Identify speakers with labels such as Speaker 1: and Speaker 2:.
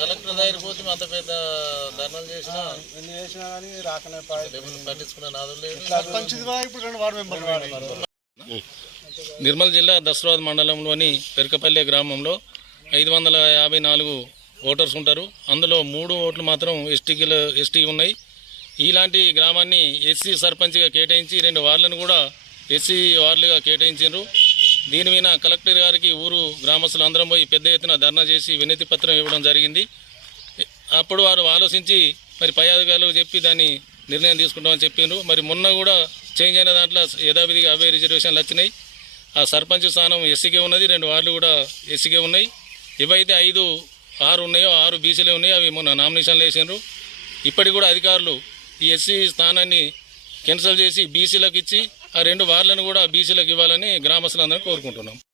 Speaker 1: Collector దగ్గర పోతే అంత పెద్ద ధర్నాలు చేసినా
Speaker 2: ఎన్ని చేసినా కానీ రాకనే పాయే
Speaker 1: ఎవరు పట్టించుకునే నాదులు లేదు
Speaker 2: పంచిదిగా ఇప్పుడు రెండు వార్డు మెంబర్లు
Speaker 3: నిర్మల్ జిల్లా దసరాబాద్ మండలంలోని పెరకపల్లె గ్రామంలో ఐదు వందల యాభై నాలుగు ఓటర్స్ ఉంటారు. అందులో మూడు ఓట్లు మాత్రం ఎస్టీకి ఎస్టీ ఉన్నాయి. ఇలాంటి గ్రామాన్ని ఎస్సీ సర్పంచ్గా కేటాయించి రెండు వార్డులను కూడా ఎస్సీ వార్డులుగా కేటాయించారు దీని మీద కలెక్టర్ గారికి ఊరు గ్రామస్తులు అందరం పోయి పెద్ద ఎత్తున ధర్నా చేసి వినతి పత్రం ఇవ్వడం జరిగింది. అప్పుడు వారు ఆలోచించి మరి పై అధికారులకు చెప్పి దాన్ని నిర్ణయం తీసుకుంటామని చెప్పిండ్రు మరి మొన్న కూడా చేంజ్ అయిన దాంట్లో యథావిధిగా అవే రిజర్వేషన్లు వచ్చినాయి. ఆ సర్పంచ్ స్థానం ఎస్సీకే ఉన్నది రెండు వార్డులు కూడా ఎస్సీకే ఉన్నాయి. ఇవైతే ఐదు ఆరు ఉన్నాయో ఆరు బీసీలే ఉన్నాయి అవి మొన్న నామినేషన్లు వేసిండ్రు. ఇప్పటికి కూడా అధికారులు ఈ ఎస్సీ స్థానాన్ని క్యాన్సల్ చేసి బీసీలకు ఇచ్చి ఆ రెండు వార్లను కూడా బీసీలకు ఇవ్వాలని గ్రామస్తులందరూ కోరుకుంటున్నాం.